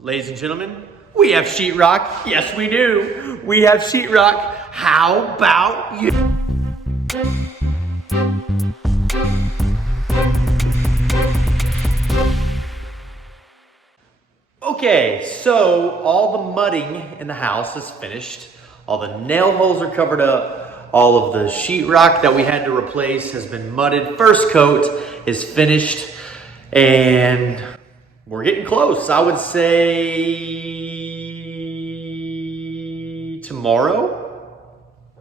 Ladies and gentlemen, we have sheetrock. Yes, we do. We have sheetrock. How about you? Okay, so all the mudding in the house is finished. All the nail holes are covered up. All of the sheetrock that we had to replace has been mudded. First coat is finished, and we're getting close. I would say tomorrow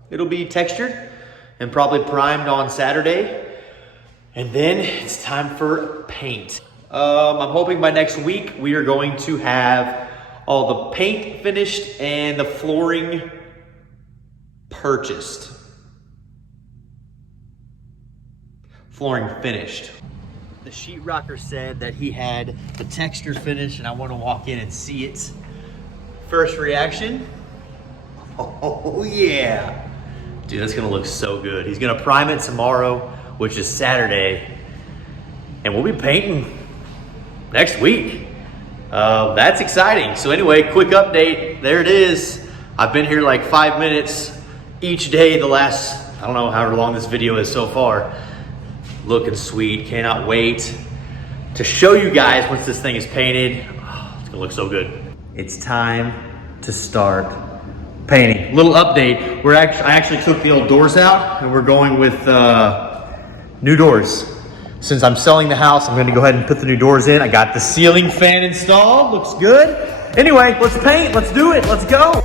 it'll be textured and probably primed on Saturday. And then it's time for paint. I'm hoping by next week we are going to have all the paint finished and the flooring purchased. Flooring finished. The sheetrocker said that he had the texture finished, and I want to walk in and see it. First reaction? Oh yeah. Dude, that's gonna look so good. He's gonna prime it tomorrow, which is Saturday, and we'll be painting next week. That's exciting. So anyway, quick update. There it is. I've been here like 5 minutes each day the last, I don't know however long this video is so far. Looking sweet. Cannot wait to show you guys once this thing is painted. Oh, it's gonna look so good. It's time to start painting. Little update. I actually took the old doors out, and we're going with new doors. Since I'm selling the house, I'm gonna go ahead and put the new doors in. I got the ceiling fan installed. Looks good. Anyway, let's paint. Let's do it. Let's go.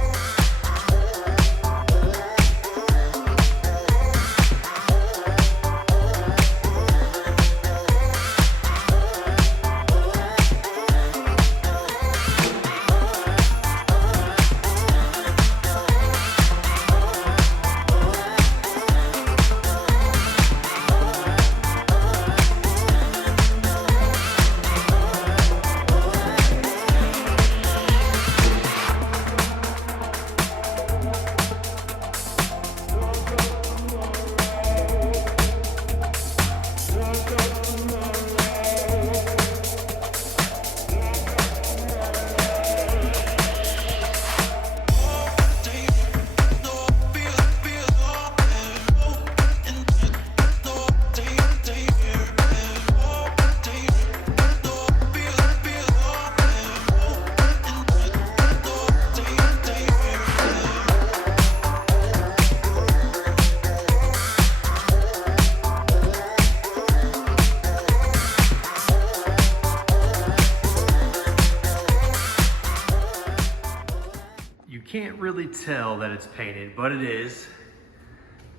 Can't really tell that it's painted, but it is,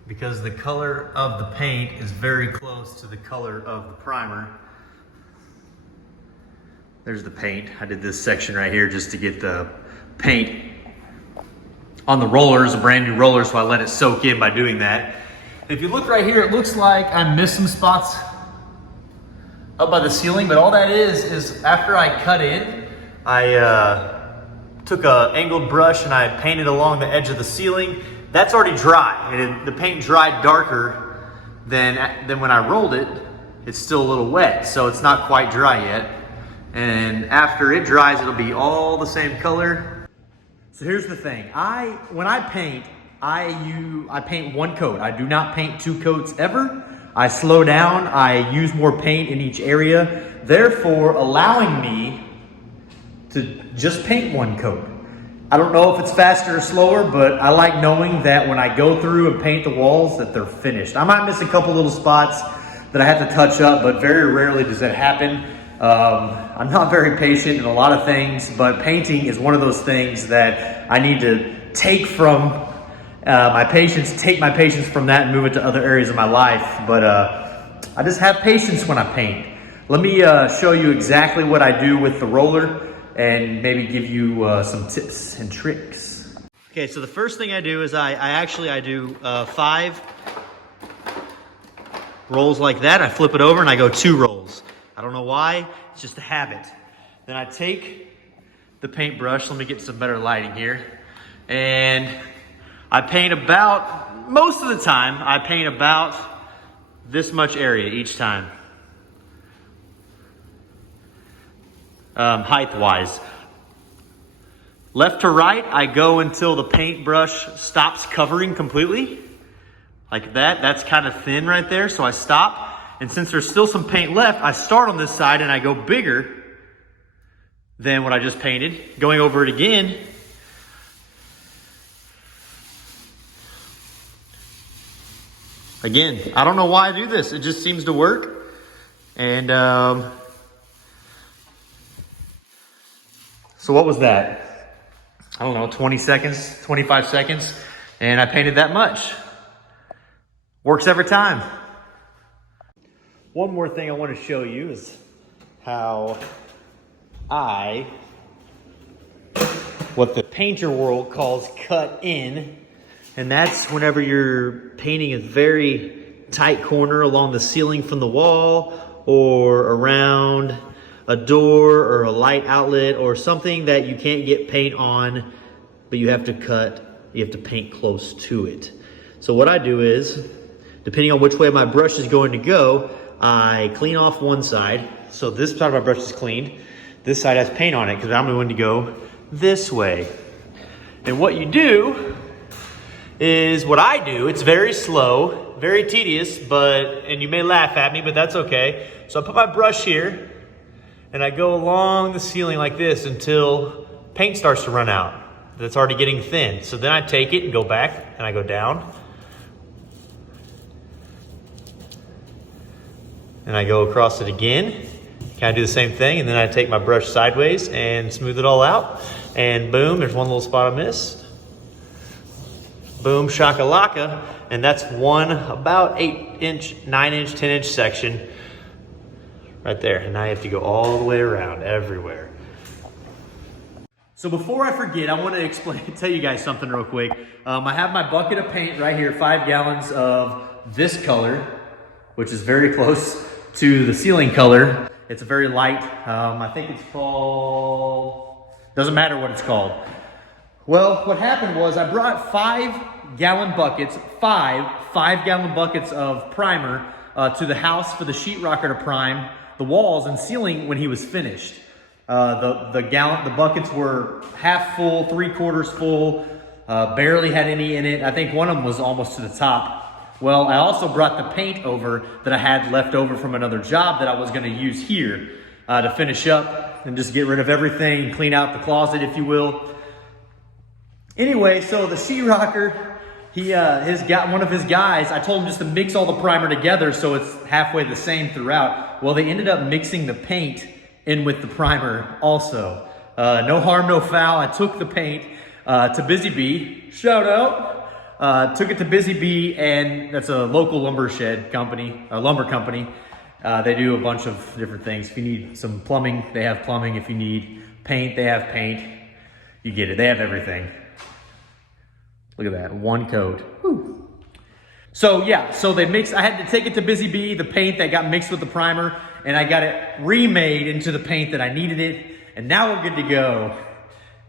because the color of the paint is very close to the color of the primer. There's the paint. I did this section right here just to get the paint on the rollers, a brand new roller, so I let it soak in by doing that. If you look right here, it looks like I missed some spots up by the ceiling, but all that is after I cut in, I took an angled brush and I painted along the edge of the ceiling. That's already dry, and the paint dried darker than when I rolled it. It's still a little wet, so it's not quite dry yet. And after it dries, it'll be all the same color. So here's the thing. When I paint, I paint one coat. I do not paint two coats ever. I slow down. I use more paint in each area, therefore allowing me to just paint one coat. I don't know if it's faster or slower, but I like knowing that when I go through and paint the walls that they're finished. I might miss a couple little spots that I have to touch up, but very rarely does that happen. I'm not very patient in a lot of things, but painting is one of those things that I need to take from my patience from that and move it to other areas of my life. But I just have patience when I paint. Let me show you exactly what I do with the roller and maybe give you some tips and tricks. Okay, so the first thing I do is I do 5 rolls like that. I flip it over and I go 2 rolls. I don't know why, it's just a habit. Then I take the paintbrush, let me get some better lighting here, and I paint about, most of the time, I paint about this much area each time. Height-wise. Left to right, I go until the paintbrush stops covering completely. Like that, that's kind of thin right there, so I stop. And since there's still some paint left, I start on this side and I go bigger than what I just painted. Going over it again. Again, I don't know why I do this. It just seems to work. And so what was that? I don't know, 20 seconds, 25 seconds. And I painted that much. Works every time. One more thing I want to show you is how what the painter world calls cut in. And that's whenever you're painting a very tight corner along the ceiling from the wall or around a door or a light outlet or something that you can't get paint on, but you have to paint close to it. So what I do is, depending on which way my brush is going to go, I clean off one side. So this side of my brush is cleaned. This side has paint on it because I'm going to go this way. And what you do is what I do. It's very slow, very tedious, and you may laugh at me, but that's okay. So I put my brush here and I go along the ceiling like this until paint starts to run out. That's already getting thin. So then I take it and go back and I go down. And I go across it again. Kind of do the same thing, and then I take my brush sideways and smooth it all out. And boom, there's one little spot I missed. Boom, shakalaka, and that's one about 8-inch, 9-inch, 10-inch section right there. And now you have to go all the way around everywhere. So before I forget, I want to tell you guys something real quick. I have my bucket of paint right here, 5 gallons of this color, which is very close to the ceiling color. It's a very light, I think it's called, doesn't matter what it's called. Well, what happened was I brought 5-gallon buckets, five-gallon buckets of primer to the house for the sheetrocker to prime the walls and ceiling when he was finished. The buckets were half full, 3/4 full, barely had any in it. I think one of them was almost to the top. Well, I also brought the paint over that I had left over from another job that I was going to use here to finish up and just get rid of everything, clean out the closet, if you will. Anyway, so the sheetrocker, one of his guys, I told him just to mix all the primer together so it's halfway the same throughout. Well, they ended up mixing the paint in with the primer also. No harm, no foul. I took the paint to Busy Bee. Shout out. Took it to Busy Bee, and that's a local lumber company. They do a bunch of different things. If you need some plumbing, they have plumbing. If you need paint, they have paint. You get it. They have everything. Look at that, one coat. Whew. So yeah, so they mixed. I had to take it to Busy Bee, the paint that got mixed with the primer, and I got it remade into the paint that I needed it. And now we're good to go.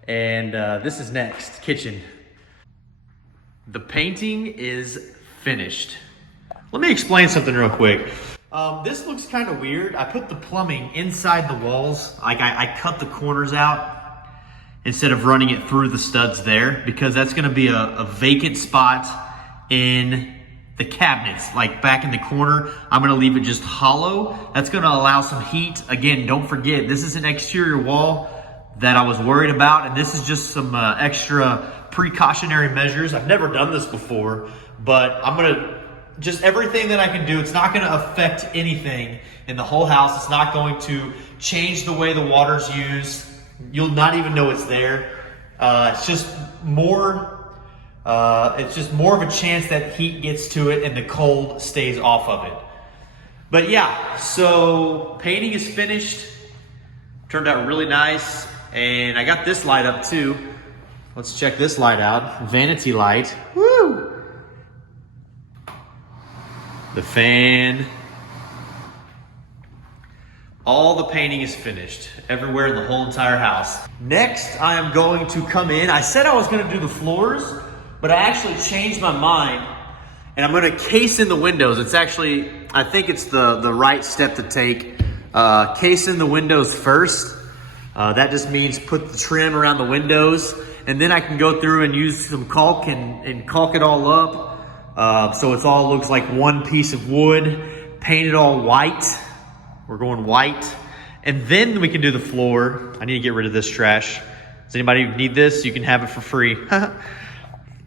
And this is next, kitchen. The painting is finished. Let me explain something real quick. This looks kind of weird. I put the plumbing inside the walls. Like I cut the corners out instead of running it through the studs there, because that's gonna be a vacant spot in the cabinets, like back in the corner. I'm gonna leave it just hollow. That's gonna allow some heat. Again, don't forget, this is an exterior wall that I was worried about, and this is just some extra precautionary measures. I've never done this before, but I'm gonna just everything that I can do. It's not gonna affect anything in the whole house. It's not going to change the way the water's used. You'll not even know it's there. It's just more of a chance that heat gets to it and the cold stays off of it. But yeah, so painting is finished. Turned out really nice. And I got this light up too. Let's check this light out. Vanity light. Woo! The fan. All the painting is finished everywhere in the whole entire house. Next, I am going to come in. I said I was going to do the floors, but I actually changed my mind, and I'm going to case in the windows. It's actually, I think it's the right step to take. Case in the windows first. That just means put the trim around the windows, and then I can go through and use some caulk and caulk it all up. So it's all looks like one piece of wood, paint it all white. We're going white. And then we can do the floor. I need to get rid of this trash. Does anybody need this? You can have it for free.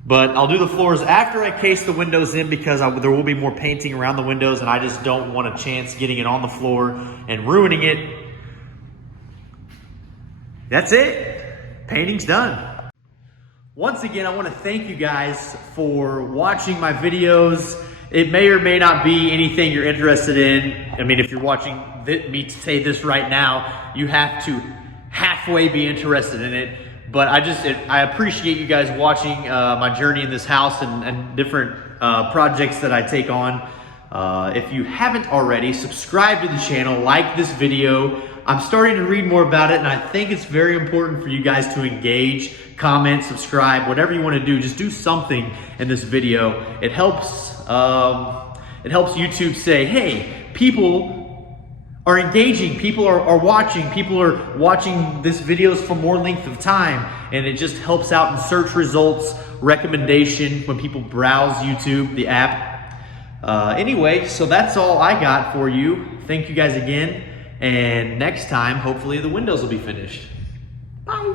But I'll do the floors after I case the windows in, because there will be more painting around the windows, and I just don't want a chance getting it on the floor and ruining it. That's it. Painting's done. Once again, I want to thank you guys for watching my videos. It may or may not be anything you're interested in. I mean, if you're watching me say this right now, you have to halfway be interested in it. But I appreciate you guys watching my journey in this house and different projects that I take on. If you haven't already, subscribe to the channel, like this video. I'm starting to read more about it, and I think it's very important for you guys to engage, comment, subscribe, whatever you want to do. Just do something in this video. It helps YouTube say, hey, people are engaging, people are watching this videos for more length of time, and it just helps out in search results, recommendation when people browse YouTube, the app. Anyway, so that's all I got for you. Thank you guys again, and next time, hopefully the windows will be finished. Bye.